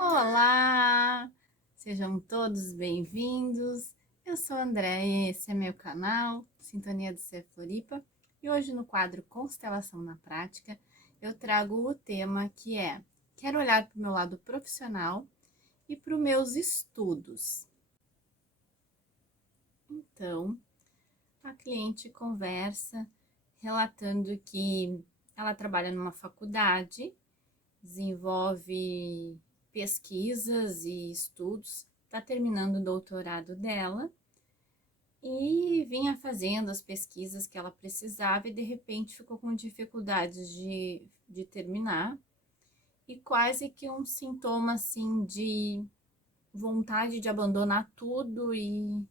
Olá! Sejam todos bem-vindos. Eu sou a Andréia e esse é meu canal, Sintonia do Ser Floripa. E hoje no quadro Constelação na Prática, eu trago o tema que é: quero olhar para o meu lado profissional e para os meus estudos. Então, a cliente conversa relatando que ela trabalha numa faculdade, desenvolve pesquisas e estudos, está terminando o doutorado dela e vinha fazendo as pesquisas que ela precisava e de repente ficou com dificuldades de terminar e quase que um sintoma assim de vontade de abandonar tudo e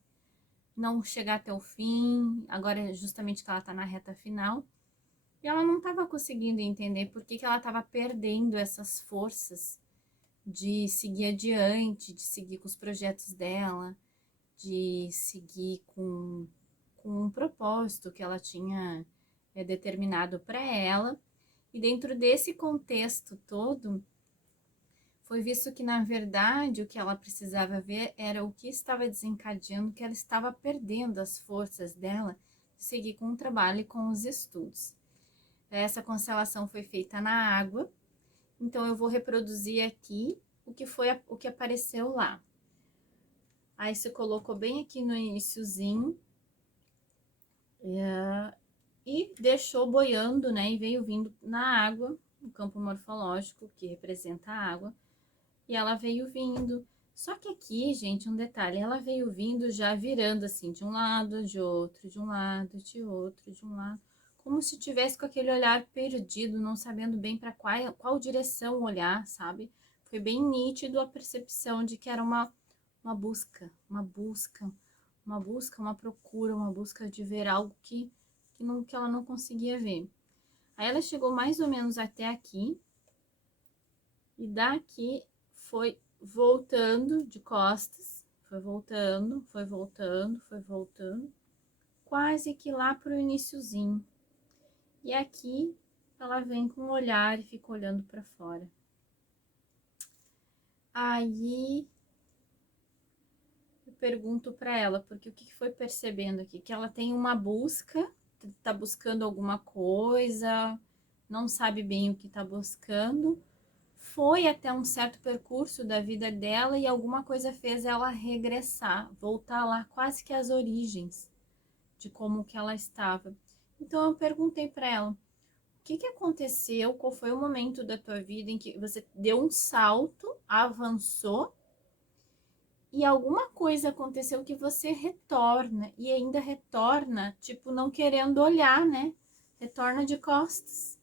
não chegar até o fim. Agora é justamente que ela está na reta final e ela não estava conseguindo entender por que ela estava perdendo essas forças de seguir adiante, de seguir com os projetos dela, de seguir com um propósito que ela tinha determinado para ela. E dentro desse contexto todo, foi visto que, na verdade, o que ela precisava ver era o que estava desencadeando, que ela estava perdendo as forças dela de seguir com o trabalho e com os estudos. Essa constelação foi feita na água, então eu vou reproduzir aqui o que apareceu lá. Aí se colocou bem aqui no iniciozinho e deixou boiando, né? E veio vindo na água, o campo morfológico que representa a água, e ela veio vindo. Só que aqui, gente, um detalhe, ela veio vindo já virando assim, de um lado, de outro, de um lado, de outro, de um lado, como se tivesse com aquele olhar perdido, não sabendo bem para qual direção olhar, sabe? Foi bem nítido a percepção de que era uma busca, uma procura, uma busca de ver algo que ela não conseguia ver. Aí ela chegou mais ou menos até aqui, e daqui foi voltando de costas, foi voltando, foi voltando, foi voltando, quase que lá pro iniciozinho. E aqui ela vem com o olhar e fica olhando para fora. Aí eu pergunto para ela, porque o que foi percebendo aqui? Que ela tem uma busca, tá buscando alguma coisa, não sabe bem o que tá buscando, foi até um certo percurso da vida dela e alguma coisa fez ela regressar, voltar lá quase que às origens de como que ela estava. Então eu perguntei para ela: o que aconteceu? Qual foi o momento da tua vida em que você deu um salto, avançou e alguma coisa aconteceu que você retorna e ainda retorna, tipo, não querendo olhar, né? Retorna de costas.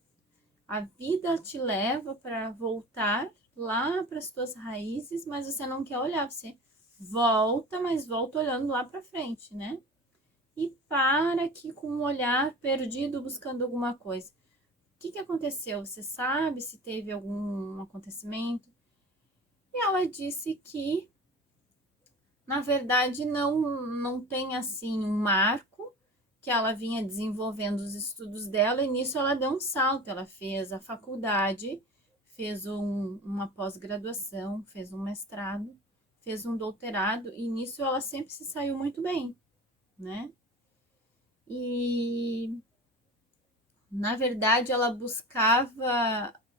A vida te leva para voltar lá para as tuas raízes, mas você não quer olhar, você volta, mas volta olhando lá para frente, né? E para aqui com um olhar perdido buscando alguma coisa. O que aconteceu? Você sabe se teve algum acontecimento? E ela disse que, na verdade, não tem assim um marco, que ela vinha desenvolvendo os estudos dela e nisso ela deu um salto. Ela fez a faculdade, fez uma pós-graduação, fez um mestrado, fez um doutorado e nisso ela sempre se saiu muito bem, né? E na verdade ela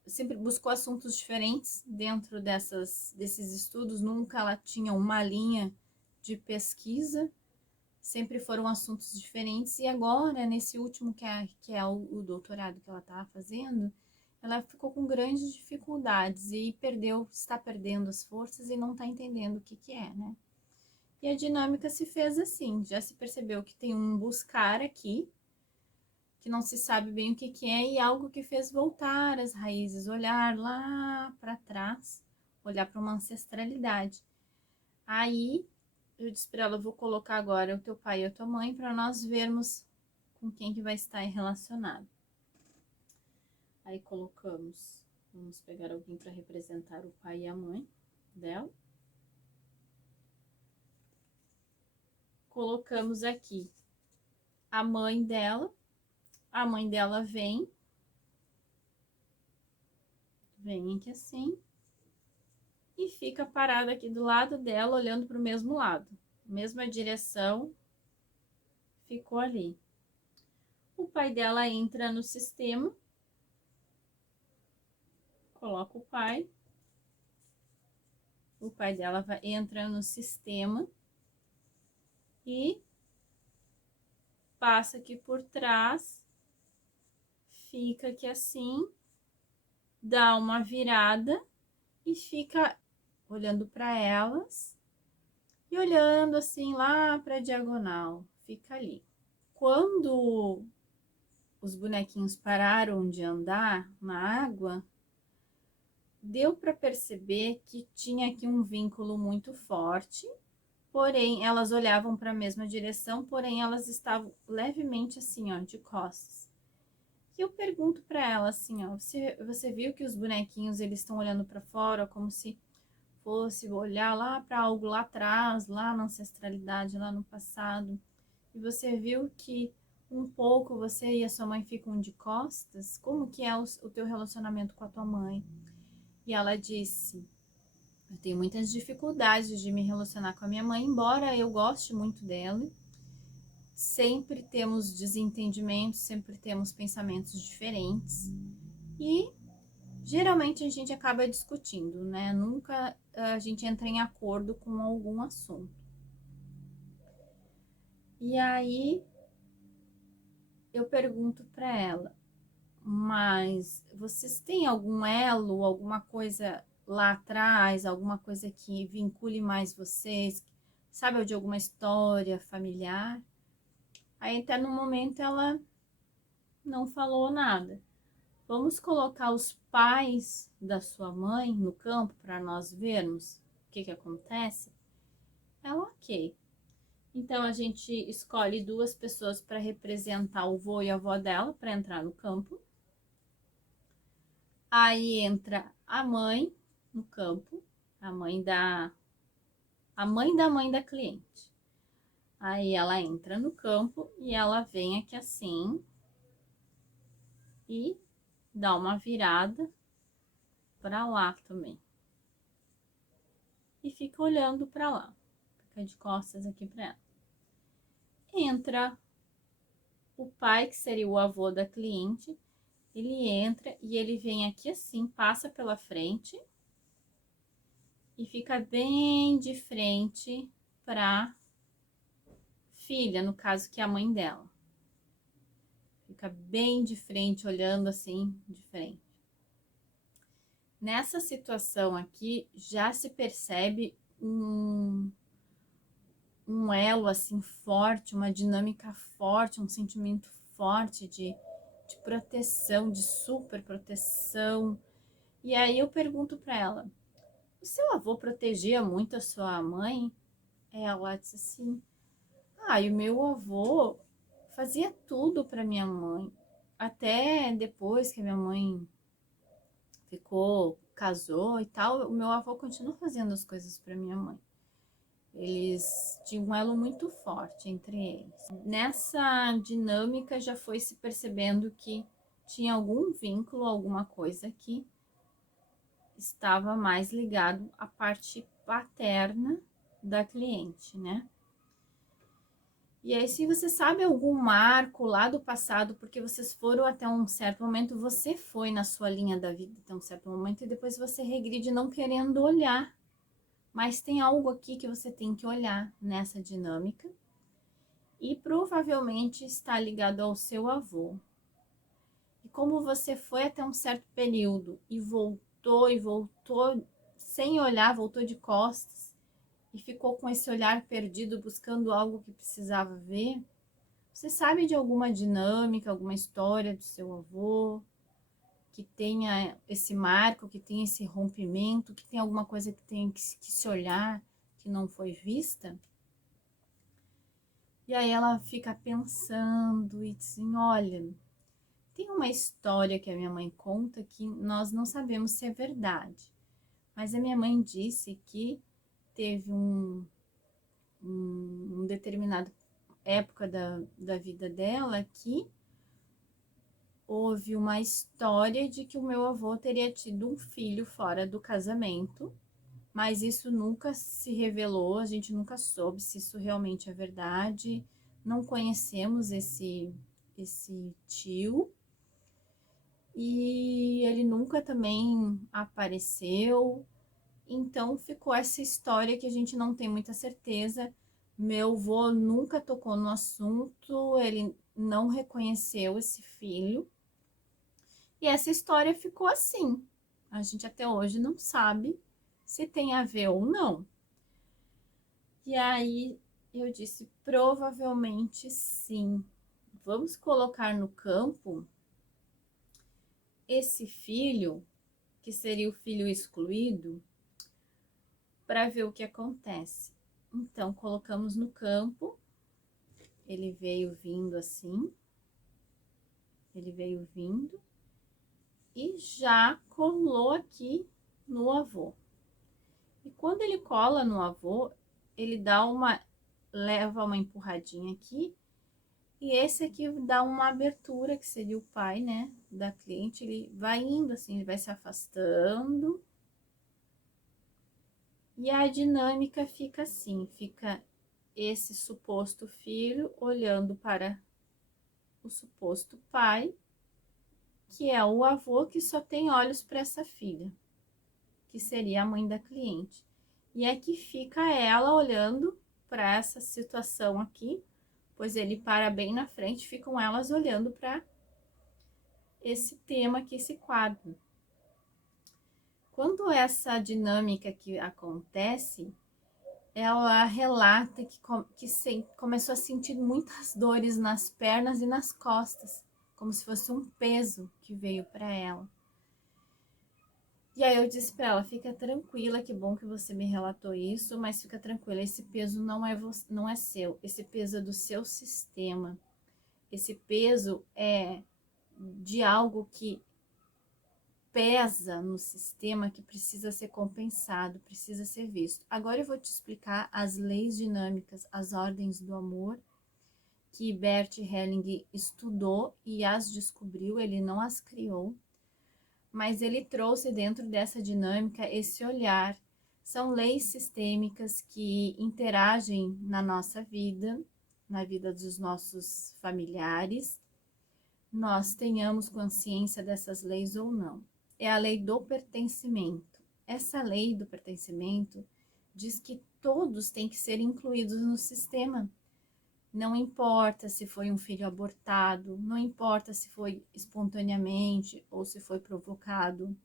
sempre buscou assuntos diferentes dentro desses estudos, nunca ela tinha uma linha de pesquisa, sempre foram assuntos diferentes, e agora, nesse último, que é o doutorado que ela está fazendo, ela ficou com grandes dificuldades e está perdendo as forças e não está entendendo o que é, né? E a dinâmica se fez assim, já se percebeu que tem um buscar aqui, que não se sabe bem o que é, e algo que fez voltar às raízes, olhar lá para trás, olhar para uma ancestralidade. Aí eu disse para ela: vou colocar agora o teu pai e a tua mãe para nós vermos com quem que vai estar relacionado. Aí colocamos, vamos pegar alguém para representar o pai e a mãe dela. Colocamos aqui a mãe dela vem aqui assim, e fica parada aqui do lado dela, olhando para o mesmo lado, mesma direção, ficou ali. O pai dela entra no sistema, coloca o pai dela entra no sistema e passa aqui por trás, fica aqui assim, dá uma virada e fica olhando para elas e olhando assim lá para a diagonal, fica ali. Quando os bonequinhos pararam de andar na água, deu para perceber que tinha aqui um vínculo muito forte, porém elas olhavam para a mesma direção, porém elas estavam levemente assim, ó, de costas. E eu pergunto para ela assim, ó, você viu que os bonequinhos eles estão olhando para fora, como se fosse olhar lá para algo lá atrás, lá na ancestralidade, lá no passado, e você viu que um pouco você e a sua mãe ficam de costas? Como que é o teu relacionamento com a tua mãe? E ela disse: eu tenho muitas dificuldades de me relacionar com a minha mãe, embora eu goste muito dela. Sempre temos desentendimentos, sempre temos pensamentos diferentes. E geralmente a gente acaba discutindo, né? Nunca a gente entra em acordo com algum assunto. E aí eu pergunto para ela: mas vocês têm algum elo, alguma coisa lá atrás, alguma coisa que vincule mais vocês? Sabe, de alguma história familiar? Aí até no momento ela não falou nada. Vamos colocar os pais da sua mãe no campo para nós vermos o que acontece? Ela, ok. Então a gente escolhe duas pessoas para representar o vô e a avó dela para entrar no campo. Aí entra a mãe no campo, a mãe da mãe da cliente. Aí ela entra no campo e ela vem aqui assim e dá uma virada para lá também. E fica olhando para lá. Fica de costas aqui para ela. Entra o pai, que seria o avô da cliente, ele entra e ele vem aqui assim, passa pela frente e fica bem de frente para filha, no caso que é a mãe dela. Fica bem de frente, olhando assim, de frente. Nessa situação aqui, já se percebe um elo assim forte, uma dinâmica forte, um sentimento forte de proteção, de super proteção. E aí eu pergunto para ela: o seu avô protegia muito a sua mãe? Ela disse assim: ah, e o meu avô fazia tudo para minha mãe. Até depois que a minha mãe casou e tal, o meu avô continuou fazendo as coisas para minha mãe. Eles tinham um elo muito forte entre eles. Nessa dinâmica já foi se percebendo que tinha algum vínculo, alguma coisa que estava mais ligado à parte paterna da cliente, né? E aí, se você sabe algum marco lá do passado, porque vocês foram até um certo momento, você foi na sua linha da vida até um certo momento e depois você regride não querendo olhar. Mas tem algo aqui que você tem que olhar nessa dinâmica e provavelmente está ligado ao seu avô. E como você foi até um certo período e voltou sem olhar, voltou de costas e ficou com esse olhar perdido buscando algo que precisava ver, você sabe de alguma dinâmica, alguma história do seu avô que tenha esse marco, que tenha esse rompimento, que tem alguma coisa que tem que se olhar, que não foi vista? E aí ela fica pensando e diz assim: olha, tem uma história que a minha mãe conta que nós não sabemos se é verdade, mas a minha mãe disse que teve um determinado época da vida dela que houve uma história de que o meu avô teria tido um filho fora do casamento mas isso nunca se revelou, a gente nunca soube se isso realmente é verdade. Não conhecemos esse tio e ele nunca também apareceu. Então ficou essa história que a gente não tem muita certeza. Meu avô nunca tocou no assunto, ele não reconheceu esse filho. E essa história ficou assim. A gente até hoje não sabe se tem a ver ou não. E aí eu disse, provavelmente sim. Vamos colocar no campo esse filho, que seria o filho excluído, para ver o que acontece. Então, colocamos no campo, ele veio vindo assim, ele veio vindo e já colou aqui no avô. E quando ele cola no avô, ele leva uma empurradinha aqui, e esse aqui dá uma abertura, que seria o pai, né, da cliente, ele vai indo assim, ele vai se afastando. E a dinâmica fica assim, fica esse suposto filho olhando para o suposto pai, que é o avô que só tem olhos para essa filha, que seria a mãe da cliente. E aqui fica ela olhando para essa situação aqui, pois ele para bem na frente, ficam elas olhando para esse tema aqui, esse quadro. Quando essa dinâmica que acontece, ela relata que começou a sentir muitas dores nas pernas e nas costas, como se fosse um peso que veio para ela. E aí eu disse para ela, fica tranquila, que bom que você me relatou isso, mas fica tranquila, esse peso não é seu, esse peso é do seu sistema. Esse peso é de algo que pesa no sistema, que precisa ser compensado, precisa ser visto. Agora eu vou te explicar as leis dinâmicas, as ordens do amor, que Bert Helling estudou e as descobriu, ele não as criou, mas ele trouxe dentro dessa dinâmica esse olhar. São leis sistêmicas que interagem na nossa vida, na vida dos nossos familiares, nós tenhamos consciência dessas leis ou não. É a lei do pertencimento. Essa lei do pertencimento diz que todos têm que ser incluídos no sistema. Não importa se foi um filho abortado, não importa se foi espontaneamente ou se foi provocado.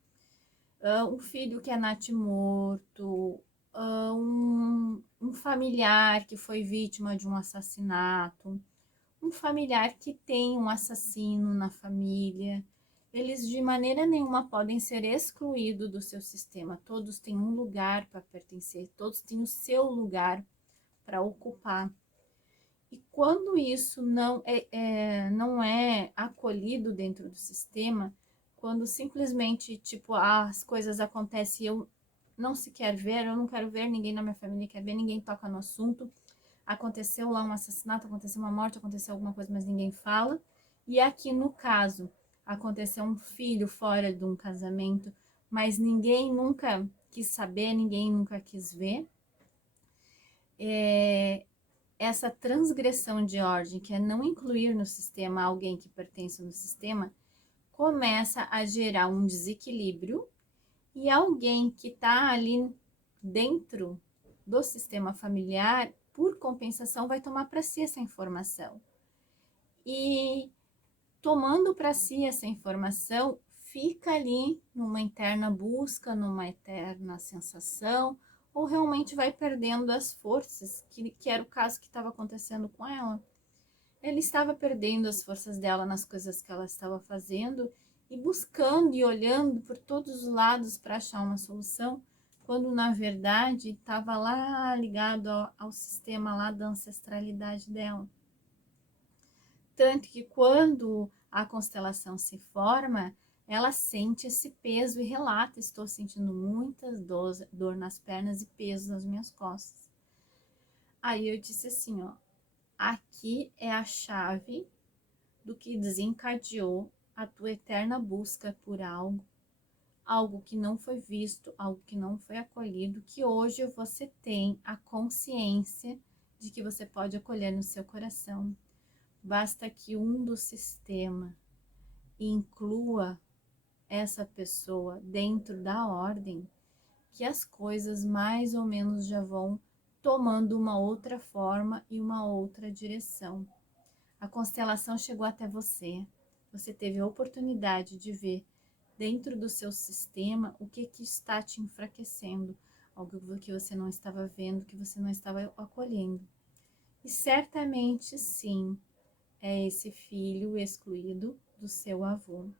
Um filho que é natimorto, um familiar que foi vítima de um assassinato, um familiar que tem um assassino na família, eles de maneira nenhuma podem ser excluídos do seu sistema. Todos têm um lugar para pertencer, todos têm o seu lugar para ocupar. E quando isso não é acolhido dentro do sistema, quando simplesmente, tipo, as coisas acontecem e eu não se quer ver, eu não quero ver, ninguém na minha família quer ver, ninguém toca no assunto, aconteceu lá um assassinato, aconteceu uma morte, aconteceu alguma coisa, mas ninguém fala. E aqui no caso, aconteceu um filho fora de um casamento, mas ninguém nunca quis saber, ninguém nunca quis ver. Essa transgressão de ordem, que é não incluir no sistema alguém que pertence no sistema, começa a gerar um desequilíbrio e alguém que está ali dentro do sistema familiar, por compensação, vai tomar para si essa informação. E tomando para si essa informação, fica ali numa eterna busca, numa eterna sensação, ou realmente vai perdendo as forças, que era o caso que estava acontecendo com ela. Ela estava perdendo as forças dela nas coisas que ela estava fazendo e buscando e olhando por todos os lados para achar uma solução, quando na verdade estava lá ligado ao sistema lá da ancestralidade dela. Tanto que quando a constelação se forma, ela sente esse peso e relata: estou sentindo muitas dor nas pernas e peso nas minhas costas. Aí eu disse assim, ó, aqui é a chave do que desencadeou a tua eterna busca por algo algo que não foi visto, algo que não foi acolhido, que hoje você tem a consciência de que você pode acolher no seu coração. Basta que um do sistema inclua essa pessoa dentro da ordem, que as coisas mais ou menos já vão tomando uma outra forma e uma outra direção. A constelação chegou até você, você teve a oportunidade de ver dentro do seu sistema o que está te enfraquecendo, algo que você não estava vendo, que você não estava acolhendo. E certamente sim, é esse filho excluído do seu avô,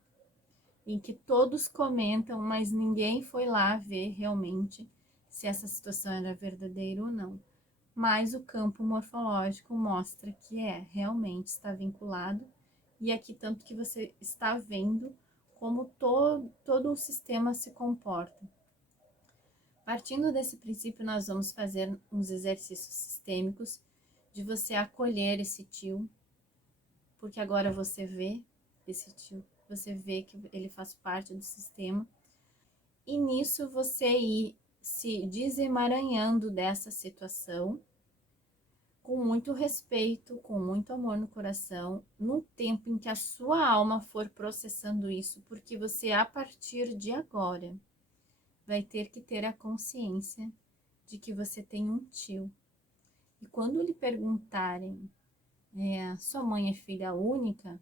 em que todos comentam, mas ninguém foi lá ver realmente se essa situação era verdadeira ou não. Mas o campo morfológico mostra que realmente está vinculado, e aqui tanto que você está vendo como todo o sistema se comporta. Partindo desse princípio, nós vamos fazer uns exercícios sistêmicos de você acolher esse tio, porque agora você vê esse tio, você vê que ele faz parte do sistema, e nisso você ir se desemaranhando dessa situação, com muito respeito, com muito amor no coração, no tempo em que a sua alma for processando isso, porque você, a partir de agora, vai ter que ter a consciência de que você tem um tio. E quando lhe perguntarem, sua mãe é filha única?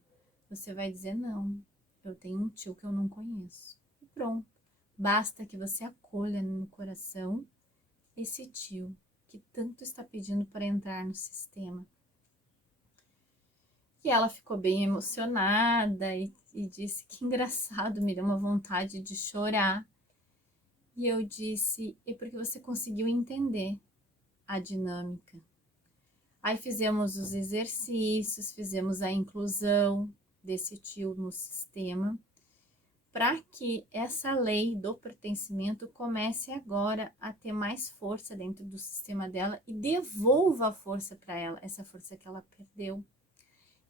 Você vai dizer, não, eu tenho um tio que eu não conheço. E pronto, basta que você acolha no coração esse tio que tanto está pedindo para entrar no sistema. E ela ficou bem emocionada e disse que engraçado, me deu uma vontade de chorar. E eu disse, é porque você conseguiu entender a dinâmica. Aí fizemos os exercícios, fizemos a inclusão desse tio no sistema, para que essa lei do pertencimento comece agora a ter mais força dentro do sistema dela e devolva a força para ela, essa força que ela perdeu.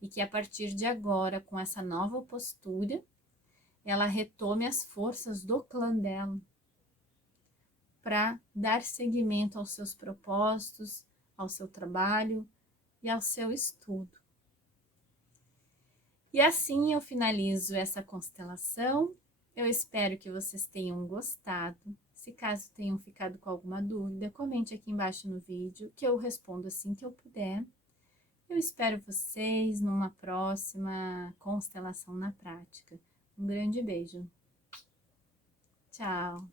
E que a partir de agora, com essa nova postura, ela retome as forças do clã dela para dar seguimento aos seus propósitos, ao seu trabalho e ao seu estudo. E assim eu finalizo essa constelação. Eu espero que vocês tenham gostado. Se caso tenham ficado com alguma dúvida, comente aqui embaixo no vídeo, que eu respondo assim que eu puder. Eu espero vocês numa próxima constelação na prática. Um grande beijo. Tchau.